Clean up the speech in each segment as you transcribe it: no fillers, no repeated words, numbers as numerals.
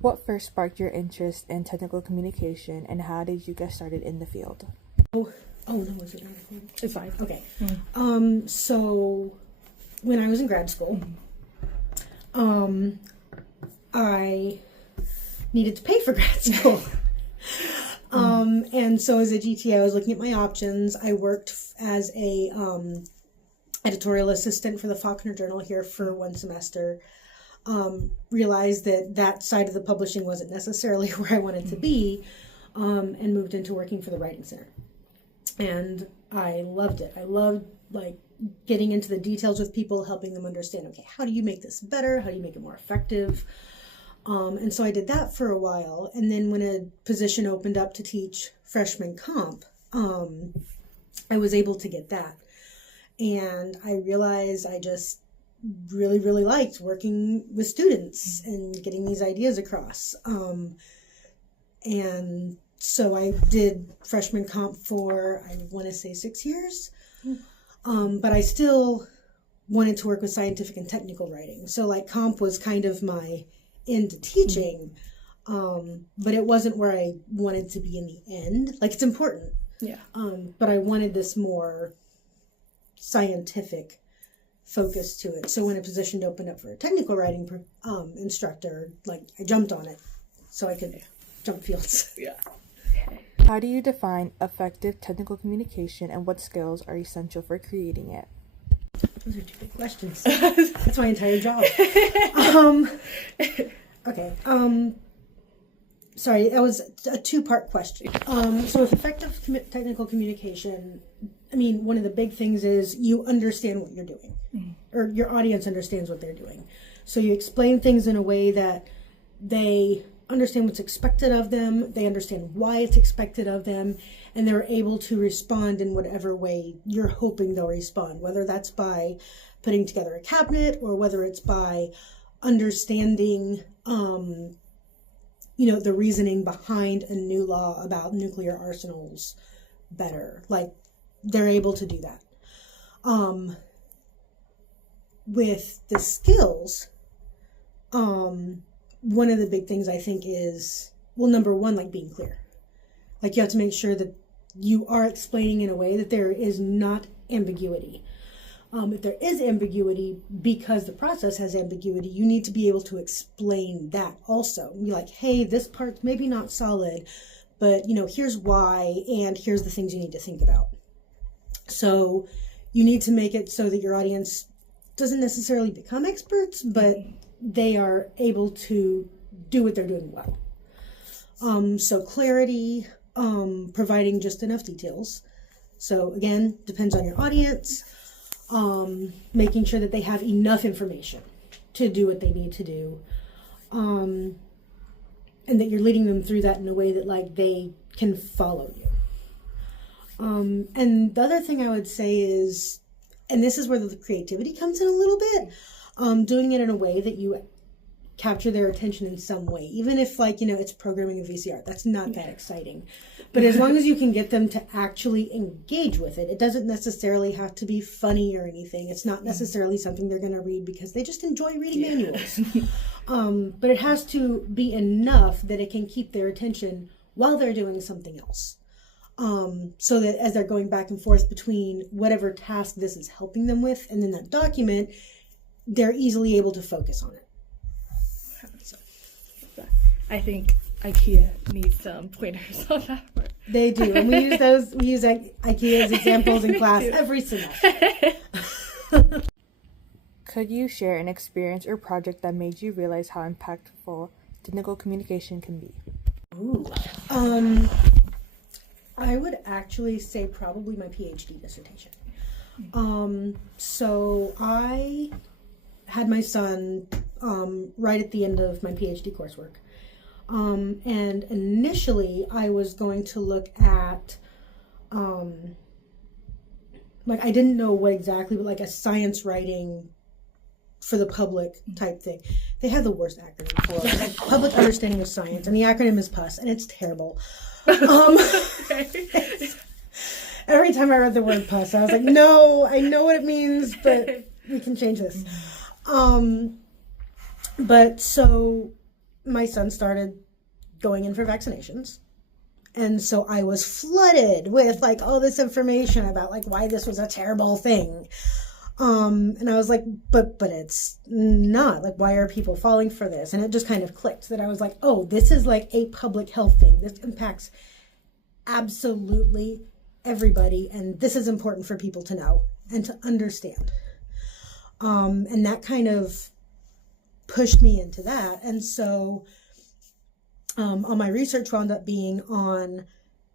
What first sparked your interest in technical communication, and how did you get started in the field? Oh no, is it not recording? It's fine. Okay. So when I was in grad school, I needed to pay for grad school. And so as a GT, I was looking at my options. I worked as a editorial assistant for the Faulkner Journal here for one semester. Realized that side of the publishing wasn't necessarily where I wanted to be, and moved into working for the Writing Center. And I loved it. I loved getting into the details with people, helping them understand, okay, how do you make this better? How do you make it more effective? And so I did that for a while. And then when a position opened up to teach freshman comp, I was able to get that. And I realized I just really, really liked working with students and getting these ideas across. And so I did freshman comp for, I want to say 6 years. But I still wanted to work with scientific and technical writing. So comp was kind of my into teaching, but it wasn't where I wanted to be in the end. It's important. Yeah. But I wanted this more scientific focus to it. So when a position opened up for a technical writing instructor, I jumped on it so I could jump fields. Yeah. How do you define effective technical communication, and what skills are essential for creating it? Those are two big questions. That's my entire job. Okay. Sorry, that was a two-part question. So with effective technical communication, one of the big things is you understand what you're doing, or your audience understands what they're doing. So you explain things in a way that they understand what's expected of them, they understand why it's expected of them, and they're able to respond in whatever way you're hoping they'll respond, whether that's by putting together a cabinet or whether it's by understanding the reasoning behind a new law about nuclear arsenals better. They're able to do that. With the skills, one of the big things I think is, number one, being clear. You have to make sure that you are explaining in a way that there is not ambiguity. If there is ambiguity, because the process has ambiguity, you need to be able to explain that also. Be hey, this part's maybe not solid, but here's why, and here's the things you need to think about. So you need to make it so that your audience doesn't necessarily become experts, but they are able to do what they're doing well. So clarity, providing just enough details. So again, depends on your audience. Making sure that they have enough information to do what they need to do. And that you're leading them through that in a way that they can follow you. And the other thing I would say is, and this is where the creativity comes in a little bit, doing it in a way that you capture their attention in some way, even if it's programming a VCR. That's not that exciting, but as long as you can get them to actually engage with it, it doesn't necessarily have to be funny or anything. It's not necessarily something they're going to read because they just enjoy reading manuals. But it has to be enough that it can keep their attention while they're doing something else. So that as they're going back and forth between whatever task this is helping them with and then that document, they're easily able to focus on it. I think IKEA needs some pointers on that part. They do, and we use IKEA as examples in class every semester. Could you share an experience or project that made you realize how impactful technical communication can be? Ooh. I would actually say probably my PhD dissertation. So I had my son right at the end of my PhD coursework. And initially I was going to look at, I didn't know what exactly, but a science writing for the public type thing. They have the worst acronym for it. Public Understanding of Science, and the acronym is PUS, and it's terrible. Every time I read the word PUS, I was like, no, I know what it means, but we can change this. But so my son started going in for vaccinations. And so I was flooded with like all this information about like why this was a terrible thing. And I was like, but it's not. Like, why are people falling for this? And it just kind of clicked that I was like, oh, this is like a public health thing. This impacts absolutely everybody. And this is important for people to know and to understand. And that kind of pushed me into that. And so all my research wound up being on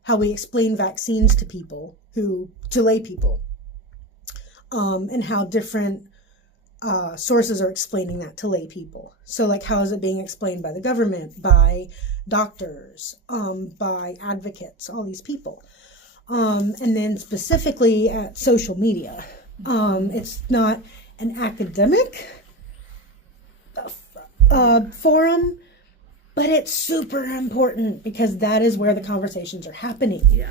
how we explain vaccines to people to lay people. And how different sources are explaining that to lay people. So like, how is it being explained by the government, by doctors, by advocates, all these people. And then specifically at social media. It's not an academic forum, but it's super important because that is where the conversations are happening. Yeah.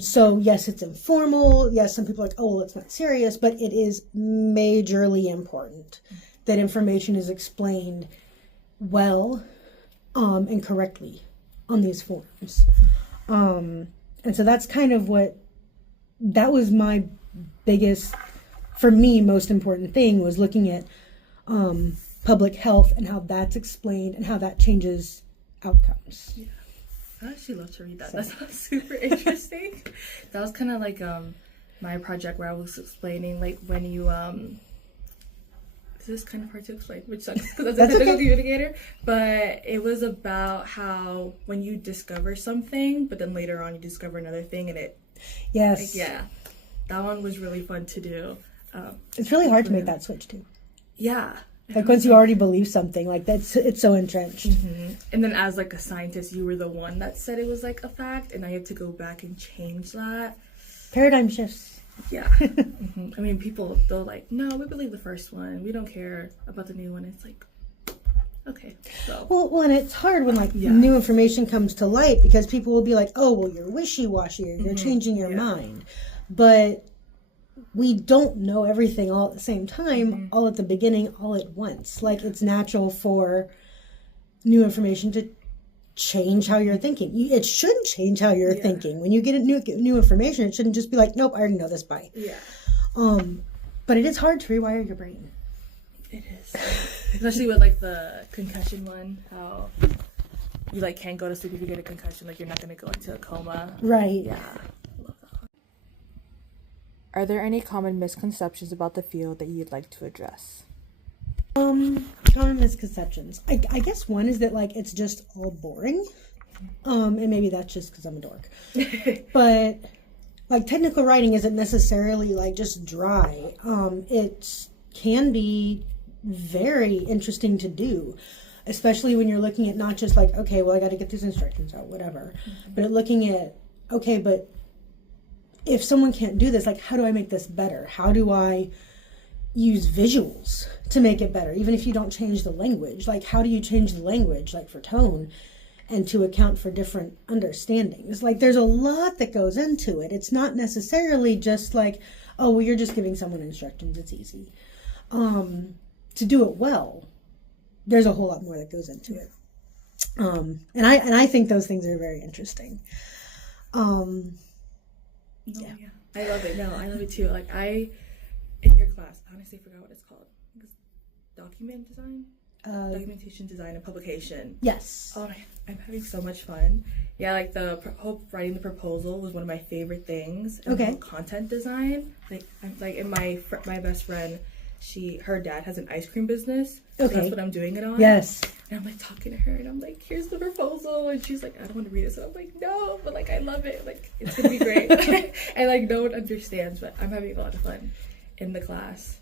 So yes, it's informal. Yes, some people are like, oh, well, it's not serious, but it is majorly important that information is explained well, and correctly on these forums. And so that's kind of that was my biggest, for me, most important thing was looking at, public health and how that's explained and how that changes outcomes. Yeah. I actually love to read that. That sounds super interesting. That was kind of like my project where I was explaining like when you this is kind of hard to explain, which sucks because I'm a technical communicator. But it was about how when you discover something, but then later on you discover another thing, and it yes, like, yeah, that one was really fun to do. It's really hard to make that switch too. Yeah. Like once you already believe something, like it's so entrenched. Mm-hmm. And then as like a scientist, you were the one that said it was like a fact, and I had to go back and change that. Paradigm shifts. Yeah. Mm-hmm. I mean, people, they'll like, no, we believe the first one. We don't care about the new one. It's like, okay. So. Well, and it's hard when like new information comes to light because people will be like, oh, well, you're wishy-washy or you're changing your mind. But we don't know everything all at the same time, all at the beginning, all at once. Like, it's natural for new information to change how you're thinking. It should change how you're thinking. When you get new information, it shouldn't just be like, nope, I already know this by. Yeah. But it is hard to rewire your brain. It is. Especially with, like, the concussion one, how you, like, can't go to sleep if you get a concussion. Like, you're not going to go into a coma. Right. Yeah. Are there any common misconceptions about the field that you'd like to address? Common misconceptions. I guess one is that like it's just all boring. And maybe that's just because I'm a dork. But like technical writing isn't necessarily like just dry. It can be very interesting to do, especially when you're looking at not just like, okay, well I got to get these instructions out, whatever, but looking at, okay, but if someone can't do this, like, how do I make this better? How do I use visuals to make it better? Even if you don't change the language, like, how do you change the language, like, for tone and to account for different understandings? Like, there's a lot that goes into it. It's not necessarily just like, oh, well, you're just giving someone instructions. It's easy. To do it well, there's a whole lot more that goes into it. And I think those things are very interesting. Yeah. I love it. No, I love it too. Like in your class, I honestly forgot what it's called. Documentation design and publication. Yes. Oh, I'm having so much fun. Yeah, like writing the proposal was one of my favorite things. And okay. Content design, and my best friend, her dad has an ice cream business. So okay. That's what I'm doing it on. Yes. And I'm like talking to her and I'm like, here's the proposal, and she's like, I don't want to read it. So I'm like, no, but like I love it. Like it's gonna be great. And like no one understands, but I'm having a lot of fun in the class.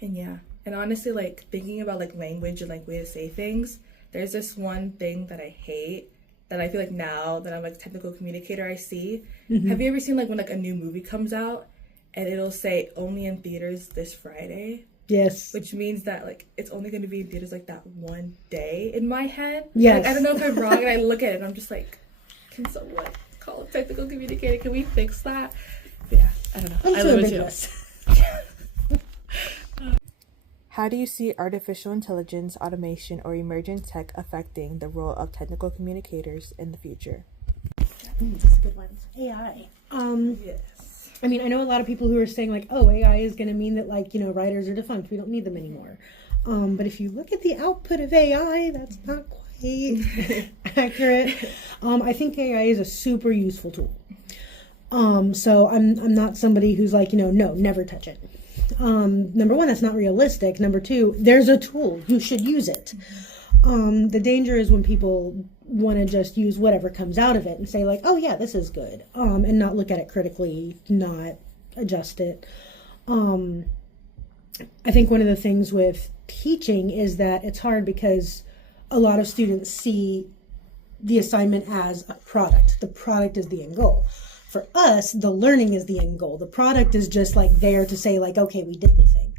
And yeah. And honestly, like thinking about like language and like way to say things, there's this one thing that I hate that I feel like now that I'm like a technical communicator I see. Mm-hmm. Have you ever seen like when like a new movie comes out and it'll say only in theaters this Friday? Yes. Which means that, like, it's only going to be in theaters, like, that one day in my head. Yes. Like, I don't know if I'm wrong, and I look at it, and I'm just like, can someone call a technical communicator? Can we fix that? But yeah, I don't know. I love it too. How do you see artificial intelligence, automation, or emerging tech affecting the role of technical communicators in the future? That's a good one. AI. Yes. I mean, I know a lot of people who are saying like, oh, AI is going to mean that like, writers are defunct. We don't need them anymore. But if you look at the output of AI, that's not quite accurate. I think AI is a super useful tool. So I'm not somebody who's like, no, never touch it. Number one, that's not realistic. Number two, there's a tool. You should use it. The danger is when people want to just use whatever comes out of it and say like, oh yeah, this is good. And not look at it critically, not adjust it. I think one of the things with teaching is that it's hard because a lot of students see the assignment as a product. The product is the end goal. For us, the learning is the end goal. The product is just like there to say like, okay, we did the thing.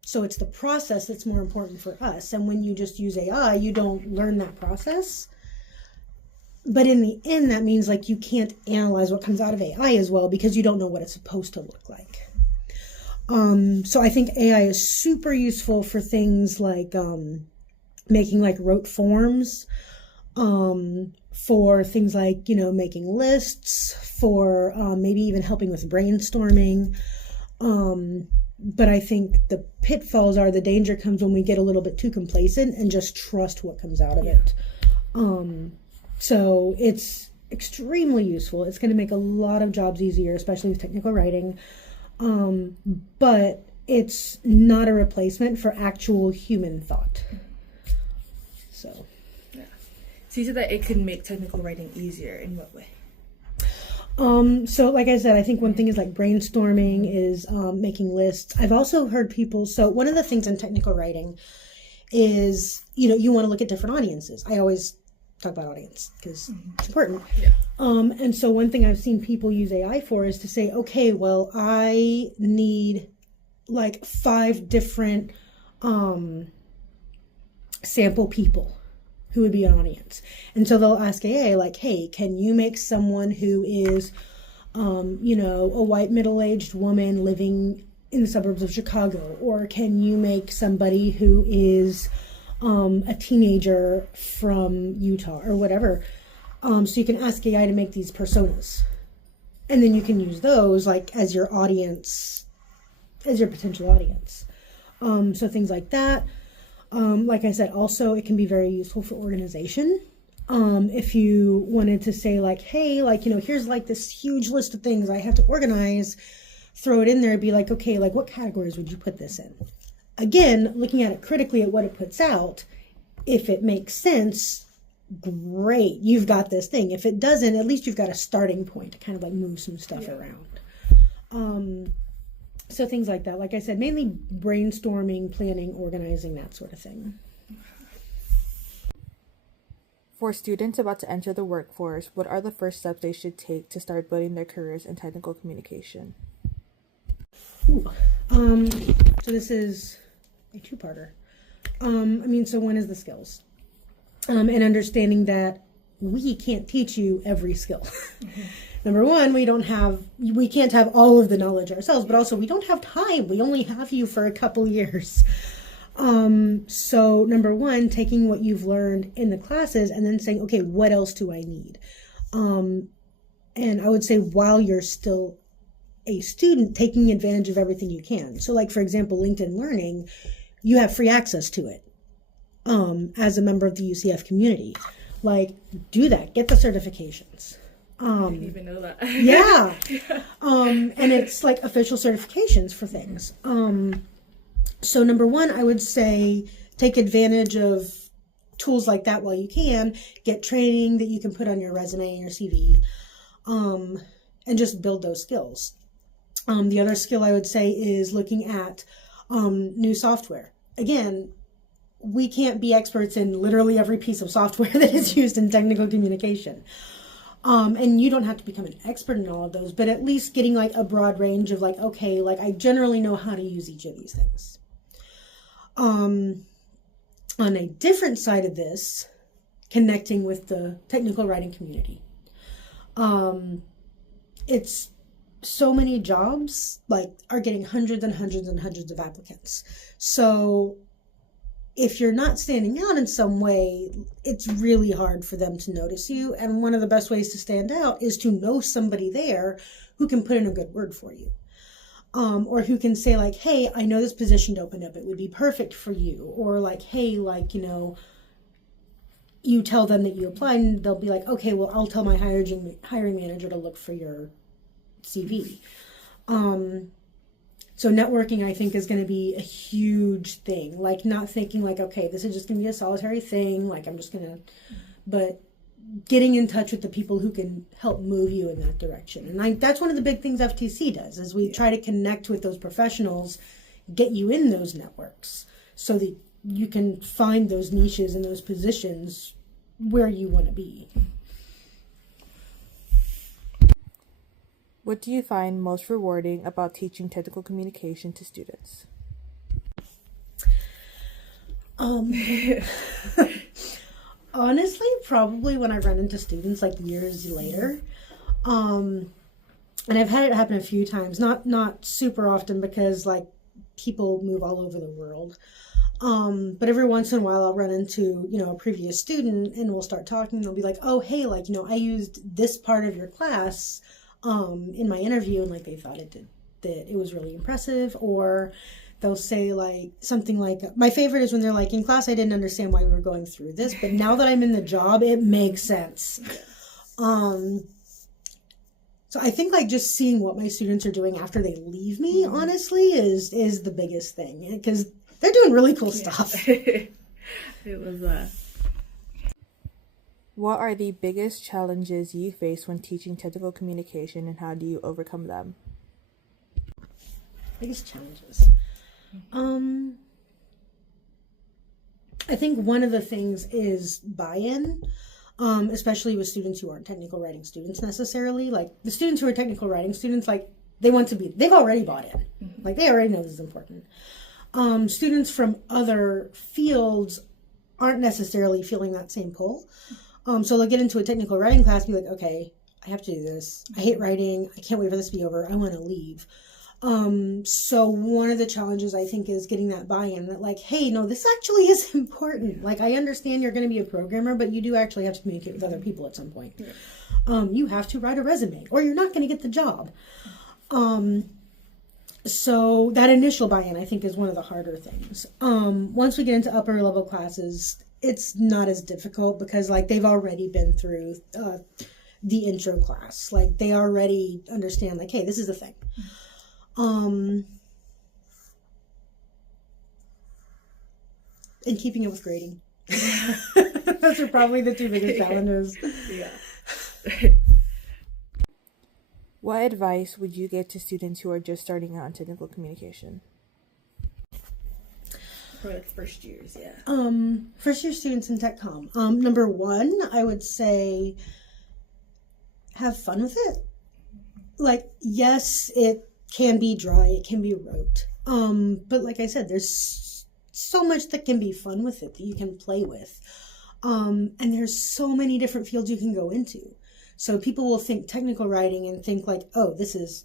So it's the process that's more important for us. And when you just use AI, you don't learn that process. But in the end, that means like you can't analyze what comes out of AI as well because you don't know what it's supposed to look like. So I think AI is super useful for things like making like rote forms, for things like, making lists, for maybe even helping with brainstorming. But I think the pitfalls are the danger comes when we get a little bit too complacent and just trust what comes out of it. So it's extremely useful. It's going to make a lot of jobs easier, especially with technical writing. But it's not a replacement for actual human thought. So. Yeah. So you said that it could make technical writing easier. In what way? So like I said, I think one thing is like brainstorming, is making lists. I've also heard people, so one of the things in technical writing is, you want to look at different audiences. I always talk about audience because it's important. Yeah. And so one thing I've seen people use AI for is to say, okay, well, I need like 5 different sample people who would be an audience. And so they'll ask AA like, hey, can you make someone who is, a white middle-aged woman living in the suburbs of Chicago? Or can you make somebody who is a teenager from Utah or whatever? So you can ask AI to make these personas. And then you can use those like as your audience, as your potential audience. So things like that. Like I said, also it can be very useful for organization. If you wanted to say like, hey, like, here's like this huge list of things I have to organize, throw it in there and be like, okay, like what categories would you put this in? Again, looking at it critically at what it puts out, if it makes sense, great, you've got this thing. If it doesn't, at least you've got a starting point to kind of like move some stuff around. So things like that. Like I said, mainly brainstorming, planning, organizing, that sort of thing. For students about to enter the workforce, what are the first steps they should take to start building their careers in technical communication? So this is a two-parter. So one is the skills. And understanding that we can't teach you every skill. Number one, we can't have all of the knowledge ourselves, but also we don't have time. We only have you for a couple years. So number one, taking what you've learned in the classes and then saying, okay, what else do I need? And I would say while you're still a student, taking advantage of everything you can. So like, for example, LinkedIn Learning, you have free access to it as a member of the UCF community. Like, do that. Get the certifications. I didn't even know that. Yeah. And it's like official certifications for things. So number one, I would say take advantage of tools like that while you can. Get training that you can put on your resume and your CV, and just build those skills. The other skill I would say is looking at new software. Again, we can't be experts in literally every piece of software that is used in technical communication. And you don't have to become an expert in all of those, but at least getting like a broad range of like, okay, like I generally know how to use each of these things. On a different side of this, connecting with the technical writing community. It's so many jobs like are getting hundreds and hundreds and hundreds of applicants. So if you're not standing out in some way, it's really hard for them to notice you. And one of the best ways to stand out is to know somebody there who can put in a good word for you. Or who can say like, hey, I know this position opened up. It would be perfect for you. Or like, hey, like, you tell them that you applied and they'll be like, okay, well, I'll tell my hiring manager to look for your CV. So networking, I think, is going to be a huge thing. Like not thinking like, okay, this is just going to be a solitary thing. Like I'm just going to, but getting in touch with the people who can help move you in that direction. And that's one of the big things FTC does is we try to connect with those professionals, get you in those networks so that you can find those niches and those positions where you want to be. What do you find most rewarding about teaching technical communication to students? Honestly, probably when I run into students like years later. And I've had it happen a few times, not super often because like people move all over the world. But every once in a while I'll run into, a previous student and we'll start talking. They'll be like, oh, hey, like, I used this part of your class in my interview and like they thought that it was really impressive. Or they'll say like something like, my favorite is when they're like, in class I didn't understand why we were going through this, but now that I'm in the job it makes sense. So I think like just seeing what my students are doing after they leave me, honestly, is the biggest thing, because they're doing really cool stuff. It was What are the biggest challenges you face when teaching technical communication, and how do you overcome them? Biggest challenges. I think one of the things is buy-in, especially with students who aren't technical writing students necessarily. Like the students who are technical writing students, like they've already bought in. Like they already know this is important. Students from other fields aren't necessarily feeling that same pull. So they'll get into a technical writing class and be like, okay, I have to do this. I hate writing. I can't wait for this to be over. I want to leave. So one of the challenges I think is getting that buy-in that like, hey, no, this actually is important. Like I understand you're going to be a programmer, but you do actually have to communicate with other people at some point. Yeah. You have to write a resume or you're not going to get the job. So that initial buy-in I think is one of the harder things. Once we get into upper level classes, it's not as difficult because like they've already been through, the intro class. Like they already understand like, hey, this is the thing. And keeping up with grading. Those are probably the two biggest challenges. Yeah. What advice would you give to students who are just starting out in technical communication? For like first years, yeah. First year students in tech comm. Number one, I would say have fun with it. Like, yes, it can be dry, it can be rote. But like I said, there's so much that can be fun with it that you can play with. And there's so many different fields you can go into. So people will think technical writing and think like, oh, this is,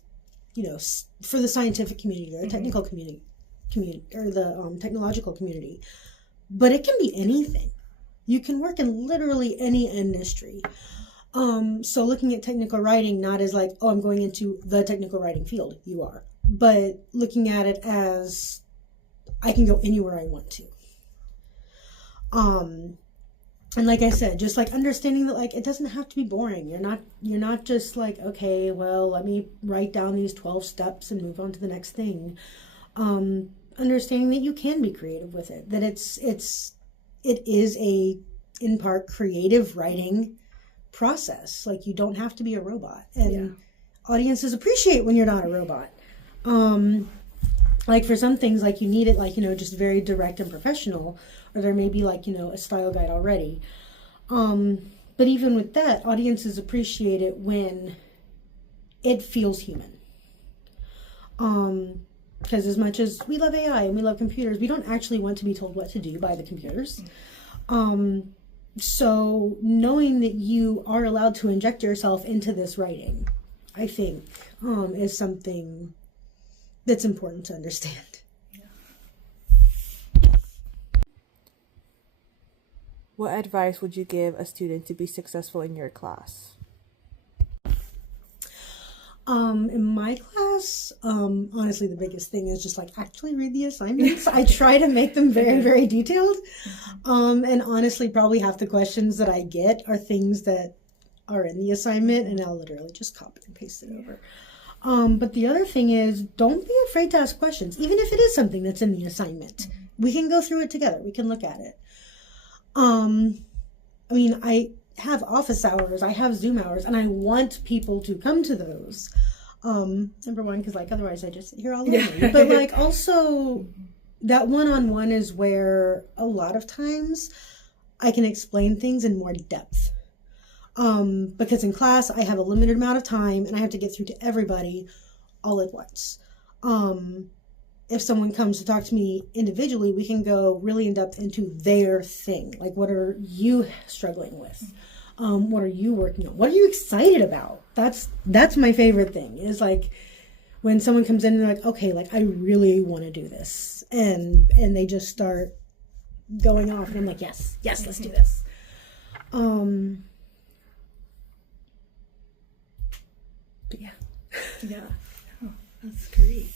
for the scientific community or the technical community or the technological community. But it can be anything. You can work in literally any industry. So looking at technical writing not as like, oh, I'm going into the technical writing field. You are. But looking at it as I can go anywhere I want to. And like I said, just like understanding that like it doesn't have to be boring. You're not just like, okay, well, let me write down these 12 steps and move on to the next thing. Understanding that you can be creative with it. That it is a in part creative writing process. Like you don't have to be a robot, and audiences appreciate when you're not a robot. Like for some things, like you need it like, just very direct and professional, or there may be like, a style guide already. But even with that, audiences appreciate it when it feels human. Because as much as we love AI and we love computers, we don't actually want to be told what to do by the computers. So knowing that you are allowed to inject yourself into this writing I think, is something that's important to understand. What advice would you give a student to be successful in your class? In my class, honestly, the biggest thing is just like actually read the assignments. I try to make them very, very detailed. And honestly, probably half the questions that I get are things that are in the assignment, and I'll literally just copy and paste it over. But the other thing is, don't be afraid to ask questions, even if it is something that's in the assignment. We can go through it together. We can look at it. I mean, I have office hours, I have Zoom hours, and I want people to come to those. Number one, because like otherwise I just sit here all alone. But like also that one-on-one is where a lot of times I can explain things in more depth. Because in class I have a limited amount of time and I have to get through to everybody all at once. If someone comes to talk to me individually, we can go really in depth into their thing. Like, what are you struggling with? What are you working on? What are you excited about? That's my favorite thing, is like when someone comes in and they're like, okay, like I really want to do this. And they just start going off and I'm like, yes, let's do this. But yeah. Yeah. Oh, that's great.